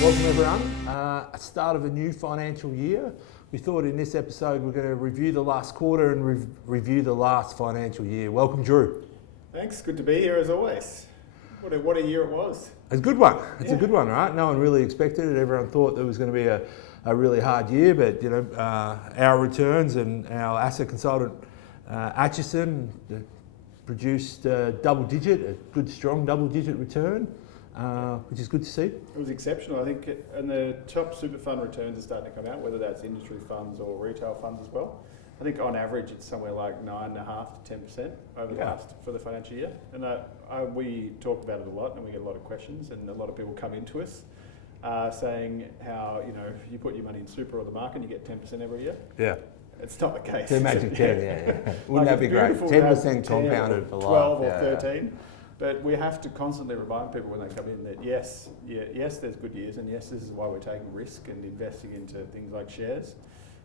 Welcome everyone. Start of a new financial year. We thought in this episode we're going to review the last quarter and review the last financial year. Welcome, Drew. Thanks, good to be here as always. What a year it was. It's a good one. It's a good one, right? No one really expected it. Everyone thought there was going to be a really hard year, but you know, our returns and our asset consultant Atchison produced a good strong double-digit return. Which is good to see. It was exceptional. I think, and the top super fund returns are starting to come out, whether that's industry funds or retail funds as well. I think on average it's somewhere like 9.5% to 10% over the last for the financial year. And we talk about it a lot, and we get a lot of questions, and a lot of people come into us saying how you put your money in super or the market, and you get 10% every year. Yeah. It's not the case. The magic 10, yeah. Wouldn't that be great? 10% compounded for life. 12 or 13. But we have to constantly remind people when they come in that yes, there's good years, and yes, this is why we're taking risk and investing into things like shares.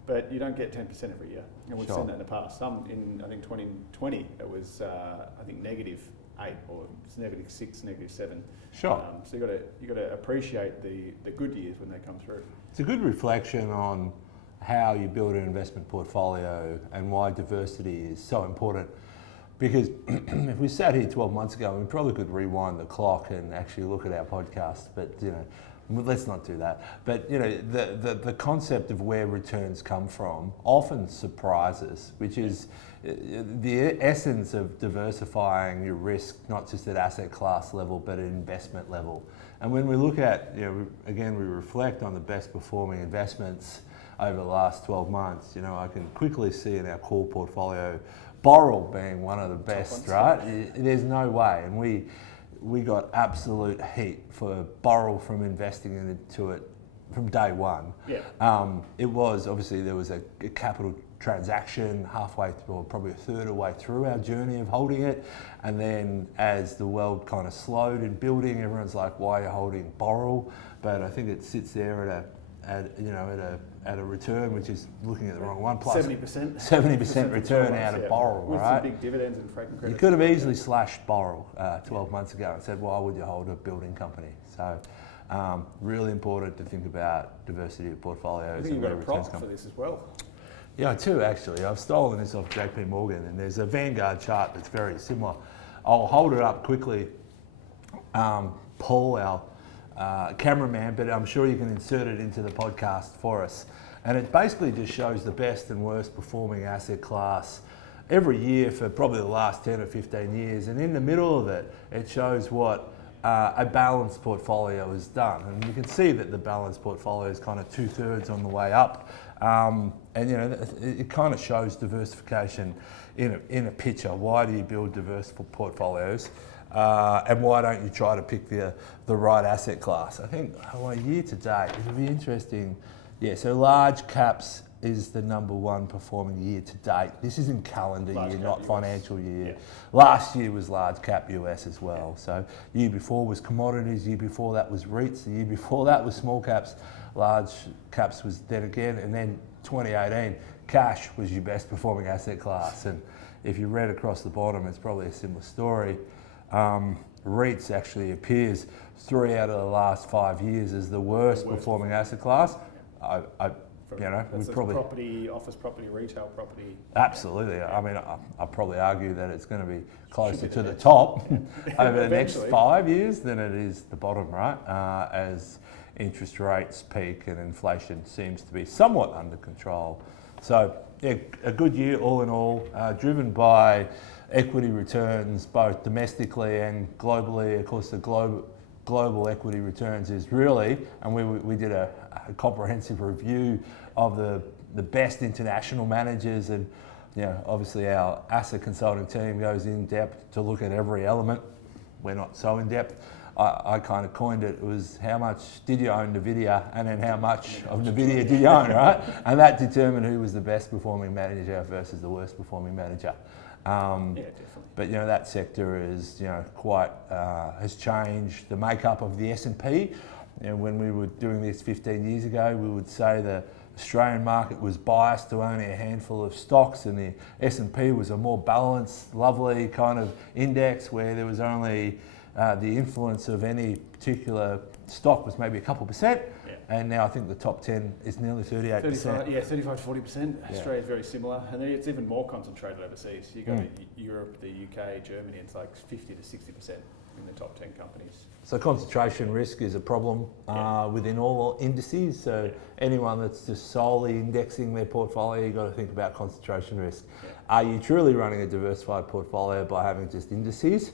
But you don't get 10% every year, and we've seen that in the past. Some in I think 2020 it was I think -8 or it's -6, -7. Sure. So you got to appreciate the good years when they come through. It's a good reflection on how you build an investment portfolio and why diversity is so important. Because if we sat here 12 months ago, we probably could rewind the clock and actually look at our podcast, but let's not do that. But the concept of where returns come from often surprises, which is the essence of diversifying your risk, not just at asset class level, but at investment level. And when we look at, we reflect on the best performing investments over the last 12 months, I can quickly see in our core portfolio, Boral being one of the best, right? There's no way. And we got absolute heat for Boral from investing into it from day one. Yeah. It was, obviously, there was a capital transaction halfway through, or probably a third of the way through our journey of holding it. And then as the world kind of slowed in building, everyone's like, why are you holding Boral? But I think it sits there at a return, which is looking at the wrong one, plus 70% return out of Boral, with right? some big dividends and franking credits. You could have easily slashed Boral 12 months ago and said, why would you hold a building company? So really important to think about diversity of portfolios. I think you've got a prop for this as well. Yeah, I do actually. I've stolen this off JP Morgan, and there's a Vanguard chart that's very similar. I'll hold it up quickly. Paul, our cameraman, but I'm sure you can insert it into the podcast for us. And it basically just shows the best and worst performing asset class every year for probably the last 10 or 15 years. And in the middle of it, it shows what a balanced portfolio has done. And you can see that the balanced portfolio is kind of 2/3 on the way up. It kind of shows diversification in a picture. Why do you build diverse portfolios? And why don't you try to pick the right asset class? I think year to date, it'll be interesting. Yeah, so large caps is the number one performing year to date. This is in calendar year, not US. Financial year. Yeah. Last year was large cap US as well. Yeah. So year before was commodities, year before that was REITs, the year before that was small caps, large caps was then again, and then 2018, cash was your best performing asset class. And if you read across the bottom, it's probably a similar story. REITs actually appears 3 out of the last 5 years as the worst performing asset class. That's property, office property, retail property. Absolutely. I mean, I'll probably argue that it's going to be closer to the top over the next 5 years than it is the bottom, right? As interest rates peak and inflation seems to be somewhat under control. So, yeah, a good year all in all, driven by equity returns both domestically and globally. Of course, the global equity returns is really, and we did a comprehensive review of the best international managers, and obviously our asset consulting team goes in depth to look at every element. We're not so in depth. I kind of coined it. It was how much did you own NVIDIA, and then how much of NVIDIA did you own, right? And that determined who was the best performing manager versus the worst performing manager. Definitely. But that sector is quite has changed the makeup of the S&P. When we were doing this 15 years ago, we would say the Australian market was biased to only a handful of stocks, and the S&P was a more balanced, lovely kind of index where there was only the influence of any particular stock was maybe a couple percent, and now I think the top 10 is nearly 38%. 35 to 40%. Australia is very similar, and then it's even more concentrated overseas. You go to Europe, the UK, Germany, it's like 50 to 60% in the top 10 companies. So concentration risk is a problem within all indices. So anyone that's just solely indexing their portfolio, you've got to think about concentration risk. Are you truly running a diversified portfolio by having just indices?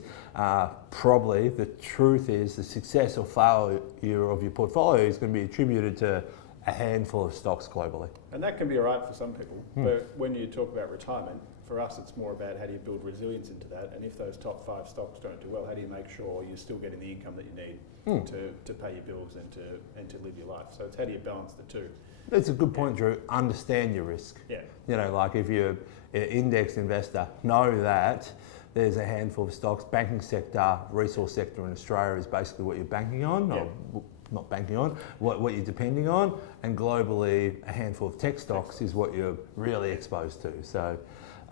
Probably the truth is the success or failure of your portfolio is going to be attributed to a handful of stocks globally. And that can be all right for some people, but when you talk about retirement, for us it's more about how do you build resilience into that, and if those top 5 stocks don't do well, how do you make sure you're still getting the income that you need to pay your bills and to live your life? So it's how do you balance the two? That's a good point, Drew. Understand your risk. Yeah. You know, like if you're an index investor, know that there's a handful of stocks. Banking sector, resource sector in Australia is basically what you're banking on, or not banking on, what you're depending on, and globally a handful of tech stocks is what you're really exposed to. So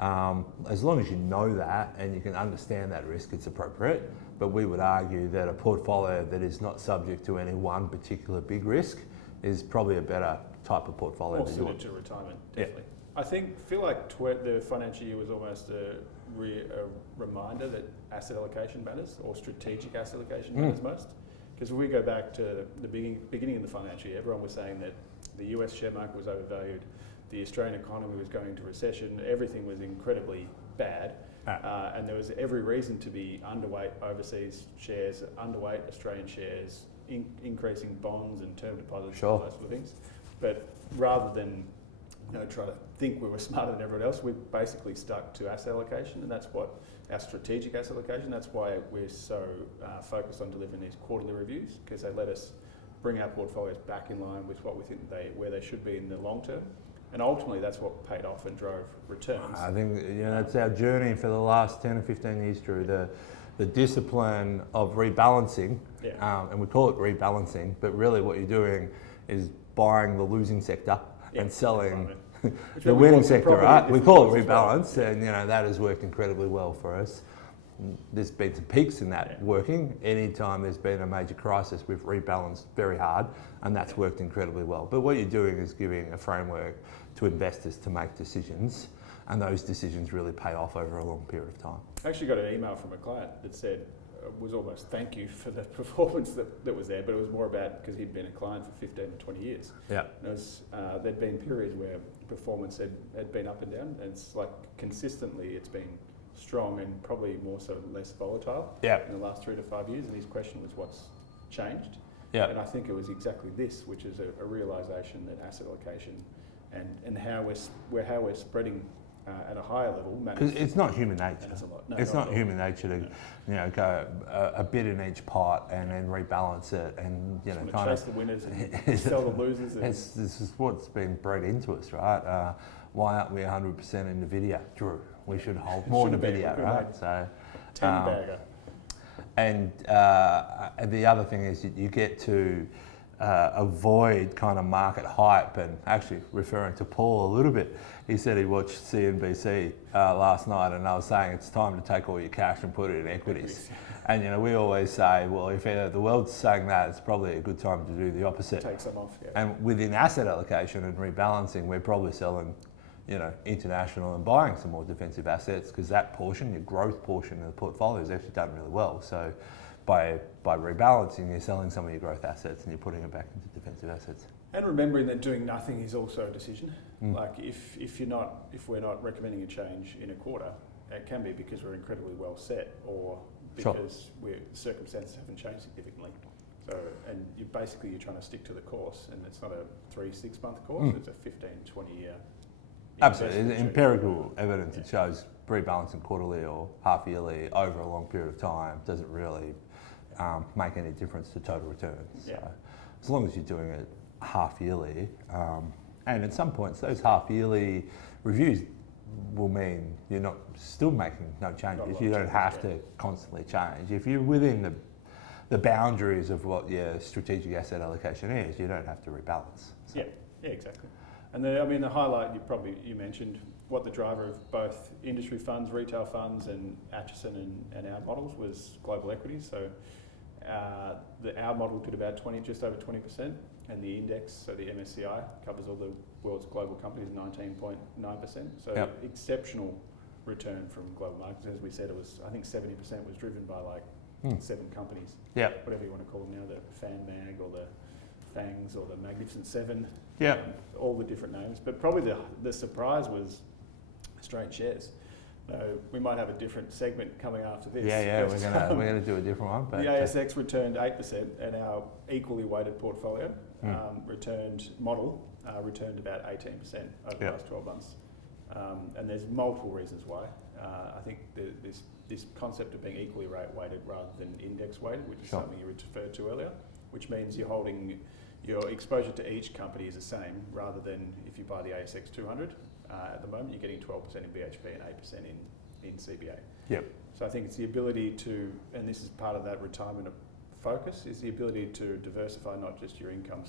as long as you know that and you can understand that risk, it's appropriate. But we would argue that a portfolio that is not subject to any one particular big risk is probably a better type of portfolio. More suited to retirement, definitely. I feel like the financial year was almost a reminder that asset allocation matters, or strategic asset allocation matters most. Because if we go back to the beginning of the financial year, everyone was saying that the US share market was overvalued, the Australian economy was going into recession, everything was incredibly bad, and there was every reason to be underweight overseas shares, underweight Australian shares, increasing bonds and term deposits, all those sort of things. But rather than try to think we were smarter than everyone else, we basically stuck to asset allocation, and that's what our strategic asset allocation. That's why we're so focused on delivering these quarterly reviews, because they let us bring our portfolios back in line with what we think where they should be in the long term, and ultimately that's what paid off and drove returns. I think that's our journey for the last 10 or 15 years, Drew. The discipline of rebalancing, and we call it rebalancing, but really what you're doing is buying the losing sector and selling the winning sector, right? We call it rebalance, and that has worked incredibly well for us. There's been some peaks in that working. Anytime there's been a major crisis, we've rebalanced very hard, and that's worked incredibly well. But what you're doing is giving a framework to investors to make decisions, and those decisions really pay off over a long period of time. I actually got an email from a client that said, was almost thank you for the performance that was there, but it was more about because he'd been a client for 15 to 20 years. Yeah. There'd been periods where performance had been up and down, and it's like consistently it's been strong and probably more so less volatile in the last 3 to 5 years, and his question was what's changed? Yeah. And I think it was exactly this, which is a realisation that asset allocation and how we're spreading at a higher level matters. Because it's not human nature. It's not human nature to go a bit in each pot and then rebalance it and kind of chase the winners and sell the losers. This is what's been bred into us, right? Why aren't we 100% in Nvidia, Drew? We should hold more Nvidia, right? So, 10-bagger. And the other thing is you get to avoid kind of market hype, and actually referring to Paul a little bit, he said he watched CNBC last night, and I was saying it's time to take all your cash and put it in equities. And we always say, well, if the world's saying that, it's probably a good time to do the opposite. Take some off, And within asset allocation and rebalancing, we're probably selling international and buying some more defensive assets, because that portion, your growth portion of the portfolio, has actually done really well. So by rebalancing, you're selling some of your growth assets and you're putting it back into defensive assets. And remembering that doing nothing is also a decision. Like if we're not recommending a change in a quarter, it can be because we're incredibly well set, or because circumstances haven't changed significantly. So, and you're trying to stick to the course, and it's not a 3-6 month course, it's a 15, 20 year. Absolutely, empirical evidence that shows rebalancing quarterly or half yearly over a long period of time doesn't really make any difference to total returns. So as long as you're doing it half yearly, and at some points those half yearly reviews will mean you're not still making no changes. You don't have to constantly change. If you're within the boundaries of what your strategic asset allocation is, you don't have to rebalance. So. Yeah, exactly. And the highlight you mentioned what the driver of both industry funds, retail funds, and Atchison and our models was global equities. So our model did about just over 20%, and the index, so the MSCI, covers all the world's global companies, 19.9%. So exceptional return from global markets. As we said, it was, I think 70% was driven by like 7 companies. Whatever you want to call them now, the Fan Mag or the Fangs or the Magnificent Seven. All the different names. But probably the surprise was Australian shares. We might have a different segment coming after this. We're gonna do a different one. But the ASX returned 8%, and our equally weighted portfolio returned about 18% over the last 12 months. And there's multiple reasons why. I think this concept of being equally weighted rather than index weighted, which is something you referred to earlier, which means you're holding your exposure to each company is the same, rather than if you buy the ASX 200 at the moment, you're getting 12% in BHP and 8% in CBA. So I think it's the ability to, and this is part of that retirement focus, is the ability to diversify not just your income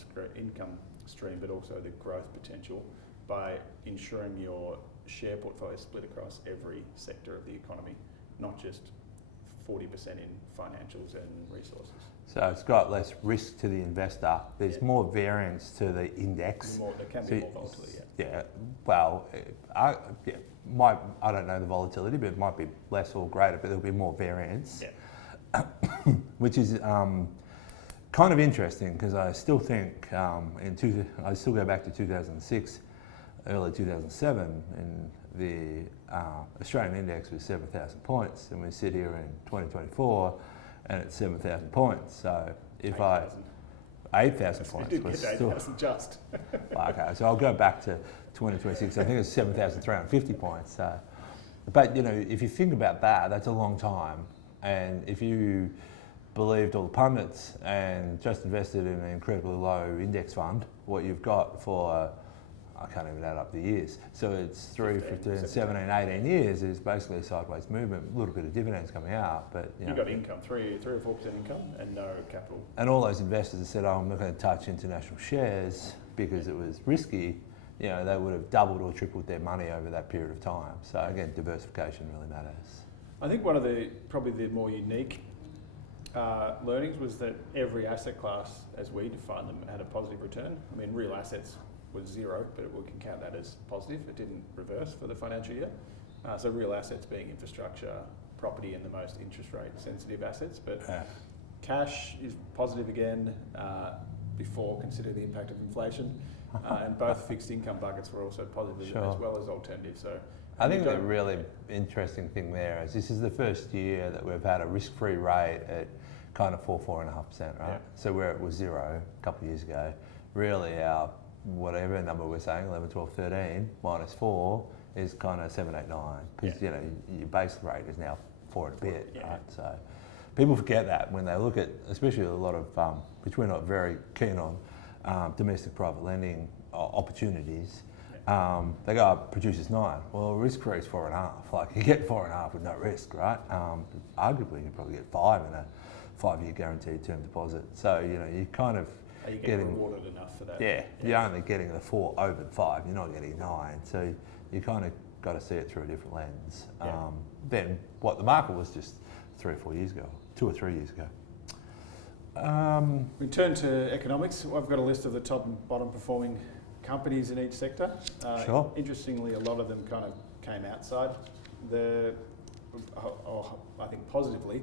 stream, but also the growth potential by ensuring your share portfolio is split across every sector of the economy, not just 40% in financials and resources. So it's got less risk to the investor. There's more variance to the index. There can be more volatility. Well, I don't know the volatility, but it might be less or greater, but there'll be more variance. Which is kind of interesting, because I still think I still go back to 2006, early 2007, and the Australian index was 7,000 points, and we sit here in 2024 and it's 7,000 points. So if 8,000 points. You did get 8,000 just. Okay, so I'll go back to 2026. I think it's 7,350 points. So, but if you think about that, that's a long time. And if you believed all the pundits and just invested in an incredibly low index fund, what you've got for, I can't even add up the years. So it's 3, 15, 17, 18 years is basically a sideways movement, a little bit of dividends coming out. But you got income, 3 or 4% income and no capital. And all those investors that said, I'm not going to touch international shares because it was risky, they would have doubled or tripled their money over that period of time. So again, diversification really matters. I think one of probably the more unique learnings was that every asset class, as we define them, had a positive return. I mean, real assets was 0, but we can count that as positive. It didn't reverse for the financial year. So real assets being infrastructure, property, and the most interest rate sensitive assets. But cash is positive again before consider the impact of inflation. And both fixed income buckets were also positive as well as alternative. So I think the really interesting thing there is this is the first year that we've had a risk-free rate at kind of 4.5%, right? So where it was 0 a couple of years ago, really our whatever number we're saying, 11, 12, 13 minus 4 is kind of 7, 8, 9, because your base rate is now 4 and a bit, right? So people forget that when they look at, especially a lot of which we're not very keen on, domestic private lending opportunities. They go, produces 9. Well, risk free is 4.5. Like you get 4.5 with no risk, right? Arguably, you probably get 5 in a 5-year guaranteed term deposit. So you kind of are you getting rewarded enough for that? You're only getting the 4 over the 5. You're not getting 9. So you kind of got to see it through a different lens. Than what the market was just 3 or 4 years ago, 2 or 3 years ago. We turn to economics. I've got a list of the top and bottom performing companies in each sector. Interestingly, a lot of them kind of came outside I think positively,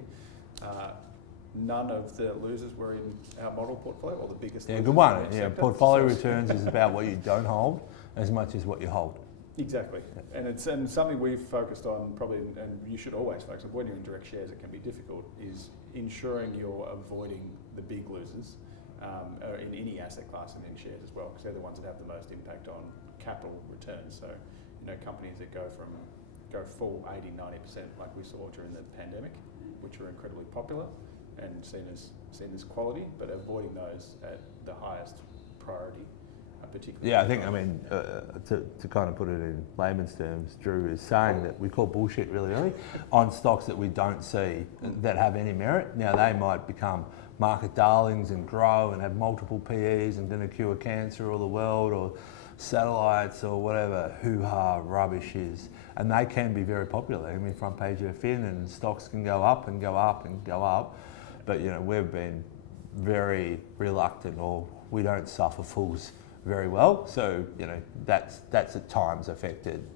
none of the losers were in our model portfolio, or the biggest losers. Good one. Portfolio returns is about what you don't hold as much as what you hold. Exactly. And it's something we've focused on probably, and you should always focus on when you're in direct shares, it can be difficult, is ensuring you're avoiding the big losers in any asset class and in shares as well, because they're the ones that have the most impact on capital returns. So, companies that go full 80, 90% like we saw during the pandemic, which were incredibly popular and seen as quality, but avoiding those at the highest priority. Particularly to kind of put it in layman's terms, Drew is saying that we call bullshit really early on stocks that we don't see that have any merit. Now they might become market darlings and grow and have multiple PEs and going to cure cancer or the world or satellites or whatever hoo-ha rubbish is. And they can be very popular. I mean, front page of Fin and stocks can go up and go up and go up. But, you know, we've been very reluctant, or we don't suffer fools very well. So, you know, that's at times affected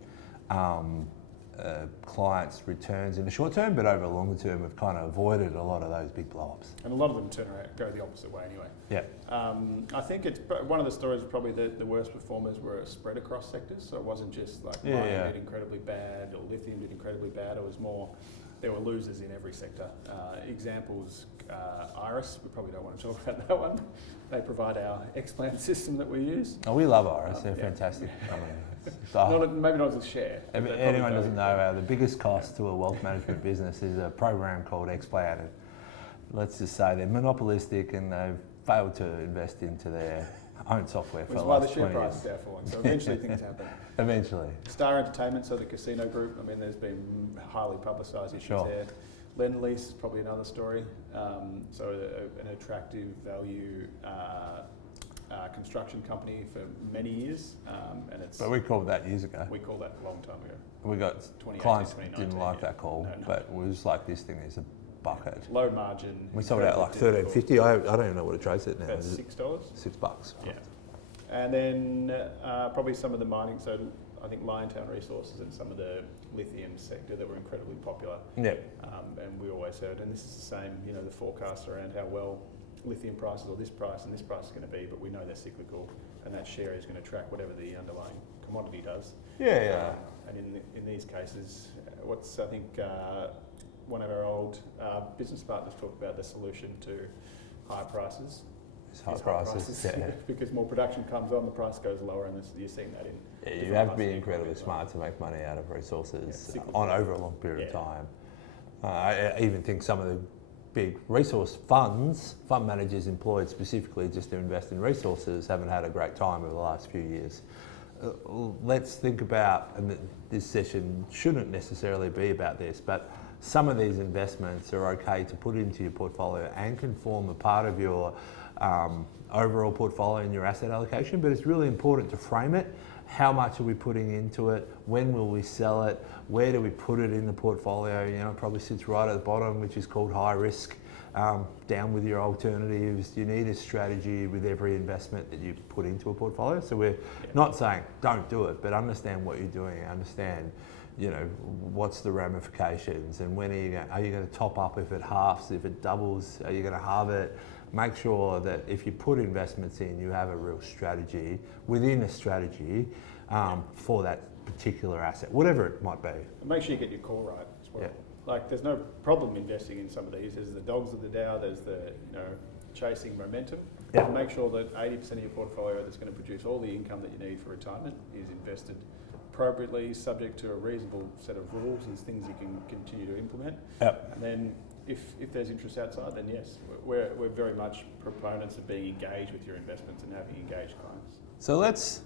clients' returns in the short term, but over the longer term, we've kind of avoided a lot of those big blow-ups. And a lot of them go the opposite way anyway. Yeah. I think it's one of the stories. Probably the worst performers were spread across sectors, so it wasn't just like mining did incredibly bad or lithium did incredibly bad. It was more there were losers in every sector. Examples: Iris. We probably don't want to talk about that one. They provide our Xplan system that we use. Oh, we love Iris. They're fantastic. I mean, maybe not as a share. If anyone doesn't know, the biggest cost to a wealth management business is a program called Xplan. And let's just say they're monopolistic and they've failed to invest into their own software for the last 20 years. Which is why the share price is there falling. So eventually things happen. Eventually. Star Entertainment, so the casino group, I mean, there's been highly publicised issues there. Lend Lease is probably another story. So an attractive value construction company for many years, and it's. But we called that years ago. We called that a long time ago. We got clients didn't like that call, but it was like, this thing is a bucket. Low margin. We sold it out like $13.50. I don't even know what it trades at now. About $6. $6. Yeah. And then probably some of the mining. So I think Liontown Resources and some of the lithium sector that were incredibly popular. Yeah. And we always heard, and this is the same. You know, the forecasts around how well lithium prices or this price and this price is going to be, but we know they're cyclical, and that share is going to track whatever the underlying commodity does. Yeah. And in these cases, I think one of our old business partners talked about the solution to high prices. High prices. Yeah. Because more production comes on, the price goes lower, and you're seeing that in. Yeah, you have to be incredibly smart to make money out of resources on over a long period of time. I even think some of the big resource fund managers employed specifically just to invest in resources haven't had a great time over the last few years. Let's think about, and this session shouldn't necessarily be about this, but some of these investments are okay to put into your portfolio and can form a part of your overall portfolio and your asset allocation, but it's really important to frame it. How much are we putting into it? When will we sell it? Where do we put it in the portfolio? You know, it probably sits right at the bottom, which is called high risk. Down with your alternatives. You need a strategy with every investment that you put into a portfolio. So we're not saying don't do it, but understand what you're doing. Understand, you know, what's the ramifications, and when are you going to top up if it halves, if it doubles? Are you going to halve it? Make sure that if you put investments in, you have a real strategy within a strategy for that particular asset, whatever it might be. And make sure you get your call right as well. Yeah. Like, there's no problem investing in some of these. There's the dogs of the Dow. There's the chasing momentum. Yeah. And make sure that 80% of your portfolio that's going to produce all the income that you need for retirement is invested appropriately, subject to a reasonable set of rules and things you can continue to implement. Yep. And then if there's interest outside, then yes, we're very much proponents of being engaged with your investments and having engaged clients. So let's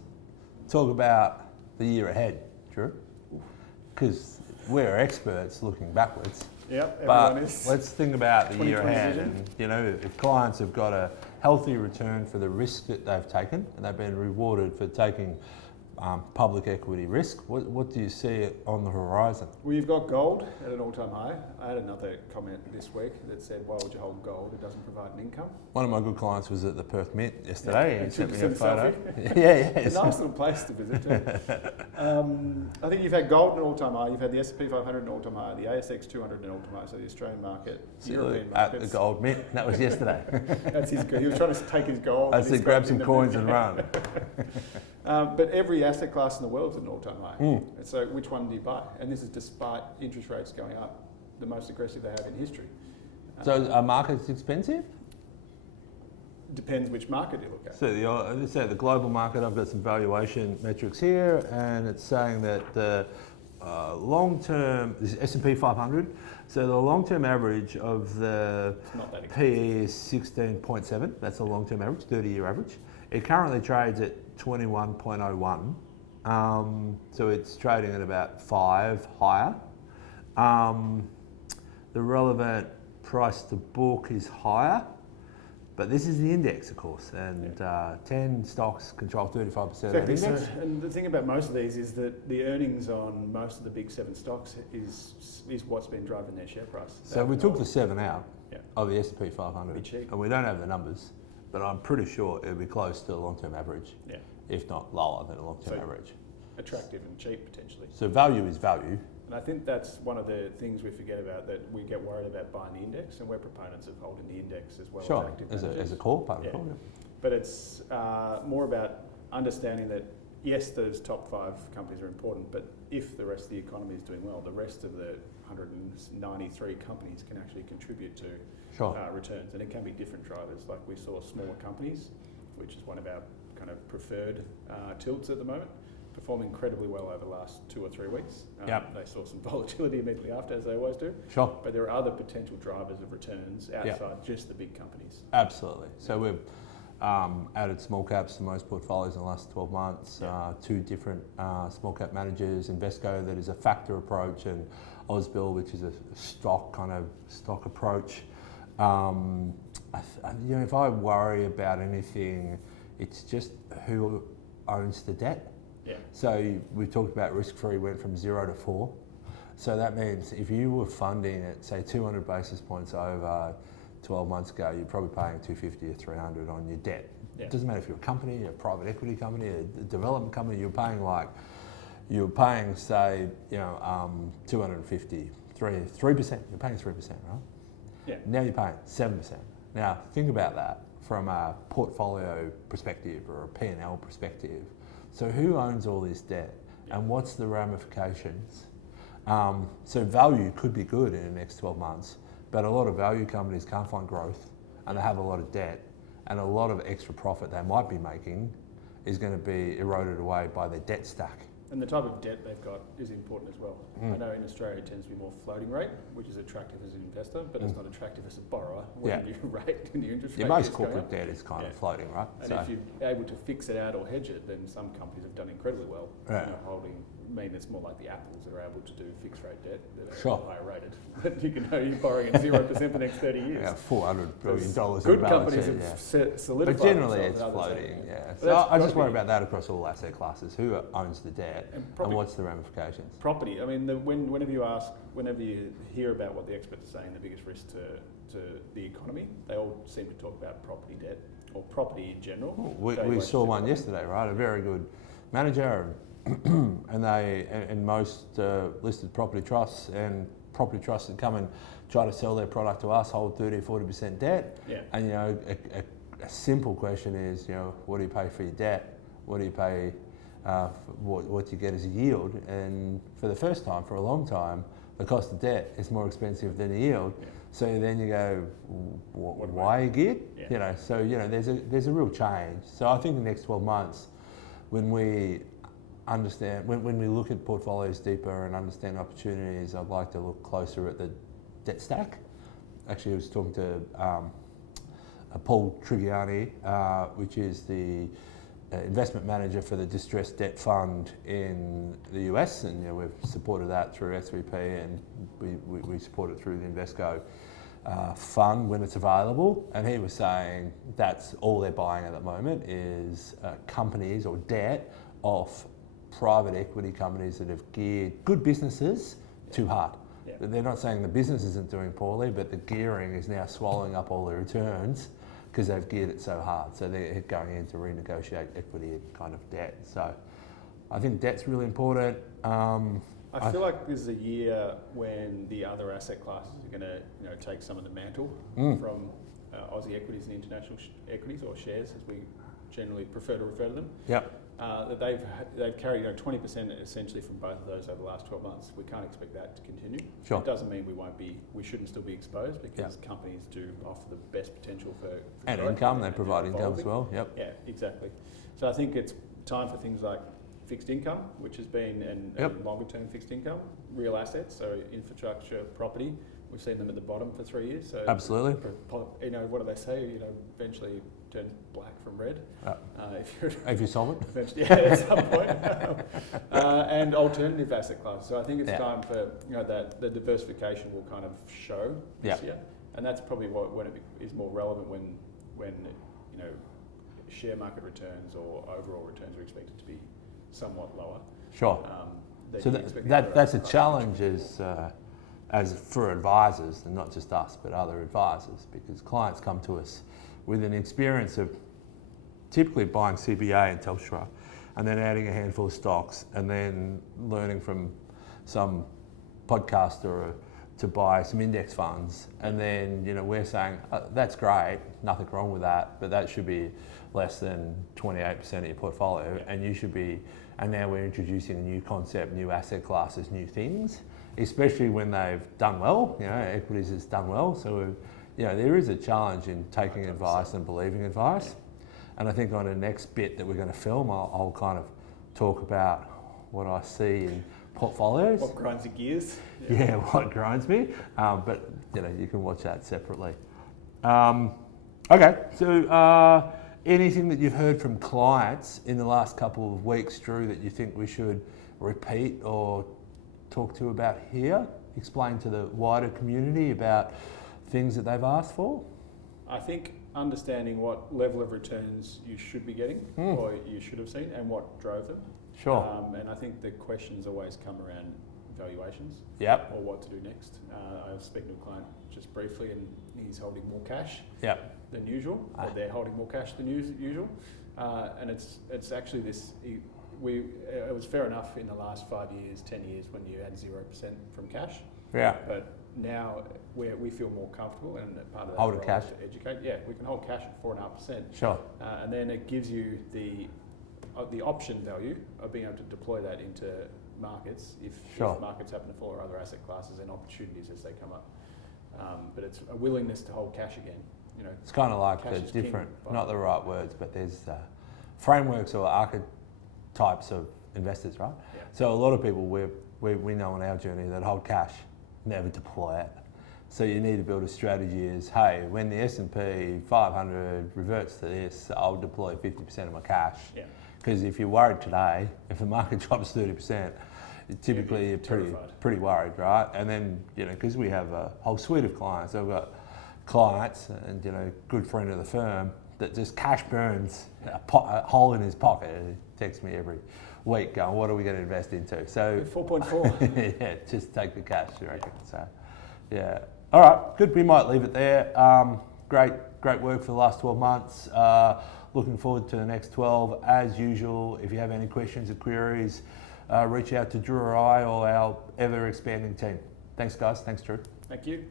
talk about the year ahead, Drew, because we're experts looking backwards. Yep, but is. Let's think about the year ahead, vision. and you know, if clients have got a healthy return for the risk that they've taken, and they've been rewarded for taking public equity risk, what do you see on the horizon? Well, you've got gold at an all-time high. I had another comment this week that said, why would you hold gold? It doesn't provide an income. One of my good clients was at the Perth Mint yesterday. Yeah, he sent me a photo. Yeah. It's a nice little place to visit too. I think you've had gold at an all-time high. You've had the S&P 500 at an all-time high, the ASX 200 at an all-time high, so the Australian market, European markets. At the gold mint. That was yesterday. That's his. He was trying to take his gold. I said, grab some coins and run. But every asset class in the world is at an all-time high. And so which one do you buy? And this is despite interest rates going up, the most aggressive they have in history. So are markets expensive? Depends which market you look at. So let's say the global market, I've got some valuation metrics here, and it's saying that the long-term, this is S&P 500, so the long-term average of the PE is 16.7. That's the long-term average, 30-year average. It currently trades at 21.01. So it's trading at about 5 higher. The relevant price to book is higher. But this is the index, of course, and 10 stocks control 35% of that index. So, and the thing about most of these is that the earnings on most of the big 7 stocks is what's been driving their share price. So we took the 7 out of the S&P 500, and we don't have the numbers, but I'm pretty sure it'll be close to the long-term average, if not lower than the long-term average. Attractive and cheap, potentially. So value is value. And I think that's one of the things we forget about, that we get worried about buying the index, and we're proponents of holding the index as well as active managers. As a core part of it. But it's more about understanding that, yes, those top 5 companies are important, but if the rest of the economy is doing well, the rest of the 193 companies can actually contribute to returns. And it can be different drivers. Like we saw smaller companies, which is one of our kind of preferred tilts at the moment, perform incredibly well over the last 2 or 3 weeks. They saw some volatility immediately after, as they always do. But there are other potential drivers of returns outside just the big companies. Absolutely. So we've added small caps to most portfolios in the last 12 months. 2 different small cap managers, Invesco, that is a factor approach, and Ausbil, which is a stock approach. If I worry about anything, it's just who owns the debt. So we talked about risk-free went from 0 to 4. So that means if you were funding it, say 200 basis points over 12 months ago, you're probably paying 250 or 300 on your debt. It doesn't matter if you're a company, a private equity company, a development company, you're paying say, 250, 3%, you're paying 3%, right? Now you're paying 7%. Now think about that from a portfolio perspective or a P&L perspective. So who owns all this debt and what's the ramifications? So value could be good in the next 12 months, but a lot of value companies can't find growth and they have a lot of debt, and a lot of extra profit they might be making is going to be eroded away by their debt stack. And the type of debt they've got is important as well. I know in Australia it tends to be more floating rate, which is attractive as an investor, but it's not attractive as a borrower when your interest rate most corporate debt is kind of floating, right? And if you're able to fix it out or hedge it, then some companies have done incredibly well. It's more like the Apples that are able to do fixed rate debt that are higher rated. But you're borrowing at 0% for the next 30 years. $400 billion. Good companies have solidified. But generally it's floating, So I just worry about that across all asset classes. Who owns the debt and what's the ramifications? Property. I mean, whenever you hear about what the experts are saying, the biggest risk to the economy, they all seem to talk about property debt or property in general. We saw one yesterday, right? A very good manager, and most listed property trusts that come and try to sell their product to us hold 30 or 40% debt. And a simple question is, what do you pay for your debt? What do you pay? What you get as a yield? And for the first time, for a long time, the cost of debt is more expensive than the yield. So then you go, why are you geared? So there's a real change. So I think the next 12 months, when we understand, when we look at portfolios deeper and understand opportunities, I'd like to look closer at the debt stack. Actually, I was talking to Paul Trigiani, which is the investment manager for the distressed debt fund in the US, and we've supported that through SVP, and we support it through the Invesco fund when it's available. And he was saying that's all they're buying at the moment is companies or debt off private equity companies that have geared good businesses too hard. They're not saying the business isn't doing poorly, but the gearing is now swallowing up all the returns because they've geared it so hard. So they're going in to renegotiate equity kind of debt. So I think debt's really important. I feel like this is a year when the other asset classes are going to take some of the mantle from Aussie equities and international equities, or shares as we generally prefer to refer to them. That they've carried 20% essentially from both of those over the last 12 months. We can't expect that to continue. It doesn't mean we shouldn't still be exposed, because companies do offer the best potential for and growth, income. They provide income as well. Yeah, exactly. So I think it's time for things like fixed income, which has been and longer term fixed income, real assets, so infrastructure, property. We've seen them at the bottom for 3 years. So absolutely. What do they say? Eventually turns black from red. If you solve it. At some point. And alternative asset classes. So I think it's time for that the diversification will kind of show this year, and that's probably when it is more relevant when when share market returns or overall returns are expected to be somewhat lower. Sure. So that's a challenge as for advisors, and not just us, but other advisors, because clients come to us with an experience of typically buying CBA and Telstra, and then adding a handful of stocks, and then learning from some podcaster to buy some index funds, and then we're saying that's great, nothing wrong with that, but that should be less than 28% of your portfolio, and you should be. And now we're introducing a new concept, new asset classes, new things, especially when they've done well. Equities has done well, so there is a challenge in taking advice and believing advice. And I think on the next bit that we're going to film, I'll kind of talk about what I see in portfolios. What grinds your gears? Yeah, what grinds me. But you can watch that separately. Okay, so anything that you've heard from clients in the last couple of weeks, Drew, that you think we should repeat or talk to about here? Explain to the wider community about things that they've asked for? I think understanding what level of returns you should be getting or you should have seen and what drove them. Sure. And I think the questions always come around valuations. Yep. Or what to do next. I was speaking to a client just briefly, and he's holding more cash than usual, or they're holding more cash than usual. And it's actually this. It was fair enough in the last 5 years, 10 years when you had 0% from cash. Yeah. But now we feel more comfortable, and part of that holding cash to educate. Yeah, we can hold cash at 4.5%. Sure. And then it gives you the option value of being able to deploy that into markets if markets happen to fall, or other asset classes and opportunities as they come up. But it's a willingness to hold cash again. It's kind of like the different, not the right words, but there's frameworks or archetypes of investors, right? Yeah. So a lot of people we know on our journey that hold cash, never deploy it. So you need to build a strategy as, hey, when the S&P 500 reverts to this, I'll deploy 50% of my cash. Yeah. Because if you're worried today, if the market drops 30%, typically you're pretty worried, right? And then, because we have a whole suite of clients, I've got clients and, good friend of the firm that just cash burns a hole in his pocket. He texts me every week going, what are we going to invest into? So 4.4. Yeah, just take the cash, you reckon. So, yeah. All right, good. We might leave it there. Great work for the last 12 months. Looking forward to the next 12. As usual, if you have any questions or queries, reach out to Drew or I or our ever-expanding team. Thanks, guys. Thanks, Drew. Thank you.